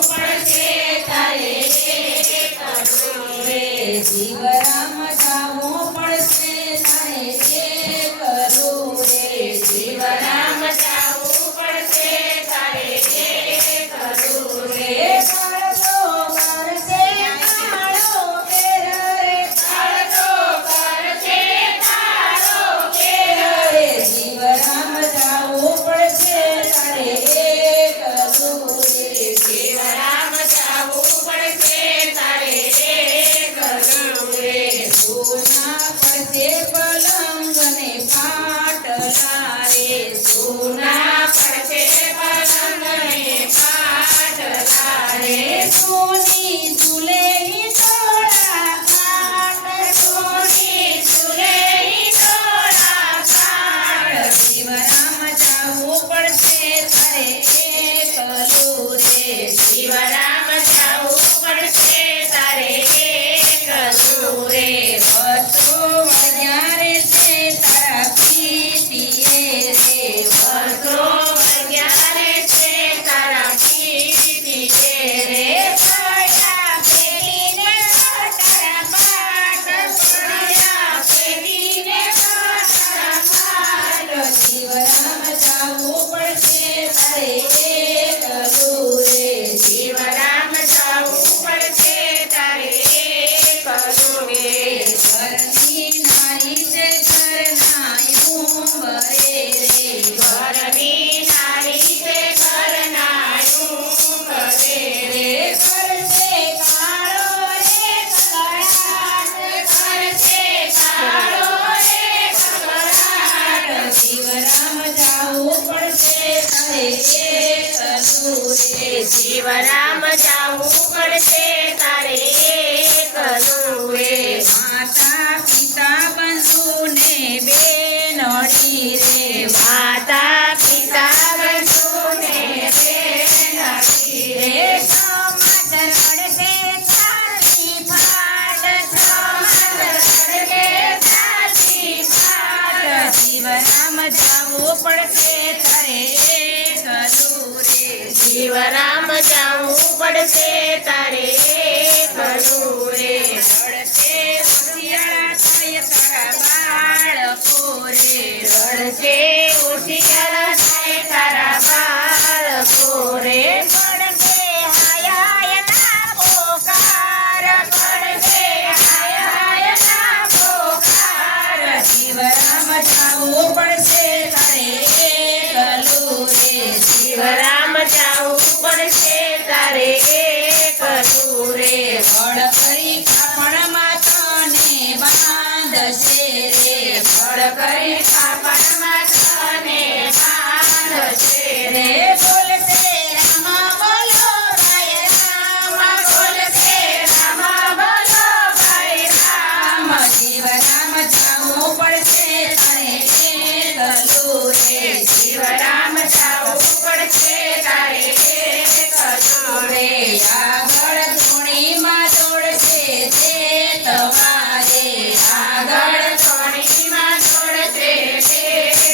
પડશે તારે એકલું રે જીવરામ જાવું પડશે તારે એકલું રે જીવરામ જાવું પડશે તારે એકલું રે કાળો કરશે કાળો કેર રે કાળો કરશે કાળો કેર રે જીવરામ જાવું પડશે તારે એકલું રે જીવરામ જાવું પડશે તારે એકલું રે સોના પડશે પલંગ ને પાટલા રે સોના પડશે પલંગ ને પાટલા રે સોની ઝૂલે તોડા ખાટ સોની ઝૂલે તોડા ખાટ જીવરામ જાવું પડશે તારે એકલું રે જીવરામ જાવું પડશે તારે એકલું રે વર્ષો વળ્યારે છે તારા પીટીએ રે વર્ષો વળ્યારે છે તારા પીટીએ રે પડ્યા પેટીને તારા પાટ પડ્યા પેટીને તારા પાટ જીવરામ જાવું પડશે તારે એકલું રે જીવરામ જાવું પડશે તારે એકલું રે ઘરની નારી છે ઘરના ઉંબરે રે ઘરની નારી છે ઘરના ઉંબરે રે કરશે કાળો રે કકળાટ કરશે કાળો રે કકળાટ જીવરામ જાવું પડશે તારે એકલું રે જીવરામ જાવું પડશે તારે એકલું રે માતા પિતા બંધુ ને બેનડી રે માતા પિતા બંધુ ને બેનડી રે સમાજ રડશે સાચી ફાટ સમાજ રડશે સાચી ફાટ જીવરામ જાવું પડશે તારે એકલું રે જીવરામ જાવું પડશે તારે એકલું રે રડશે હોશિયારા થાય તારા બાળકો રે રડશે હોશિયારા થાય તારા બાળકો રે પડશે હાયાના પોકાર પડશે હાયાના પોકાર જીવરામ જાવું પડશે તારે એકલું રે જીવરામ જાવું પડશે તારે એકલું રે બળ કરી કાપણમાં તને બાંધશે રે બળ કરી કાપણમાં તને બાંધશે રે બોલશે રામ બોલો ભાઈ રામ બોલશે રામ બોલો ભાઈ રામ જીવરામ જાવું પડશે તારે એકલું રે જીવરામ જાવું પડશે તારે એકલું રે આગળ ધૂણીમાં દોડશે તે તમારે આગળ ધૂણીમાં દોડશે તે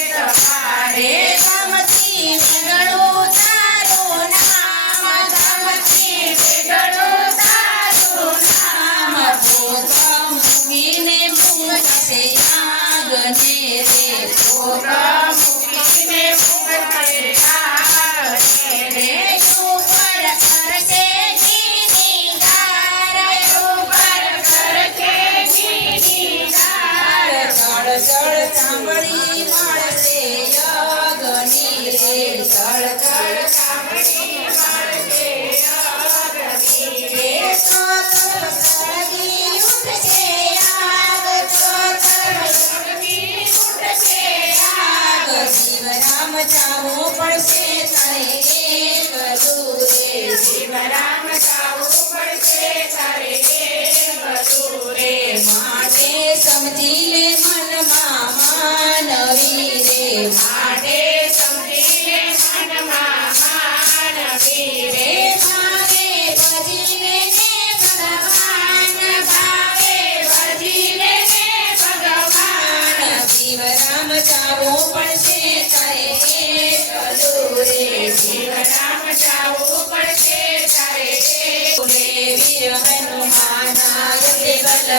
તમારે ગામથી વેગળું તારું નામ ગામથી વેગળું તારું નામ ભોગ મૂકીને મૂકશે આગને રે ભોગ મૂકીને મૂકશે આગને રે ઉપર કરશે ગીરીદાર ઉપર કરશે ગીરીદાર જળ સાંભળી મળશે યજ્ઞી રે જળ સાંભળી મળશે યજ્ઞી રે સતર્કી ઉઠશે આગ સતર્કી ઉઠશે આગ જીવરામ જાવું પડશે તારે એકલું રે જીવરામ જાવું પડશે તારે એકલું રે માટે સમજી લે મનમાં માનવી રે માટે સમજી લે મનમાં માનવી રે ભાવે ભજીને ને ભગવાન ભાવે ભજીને ને ભગવાન જીવરામ જાવું પડશે તારે એકલું રે જીવરામ જાવું પડશે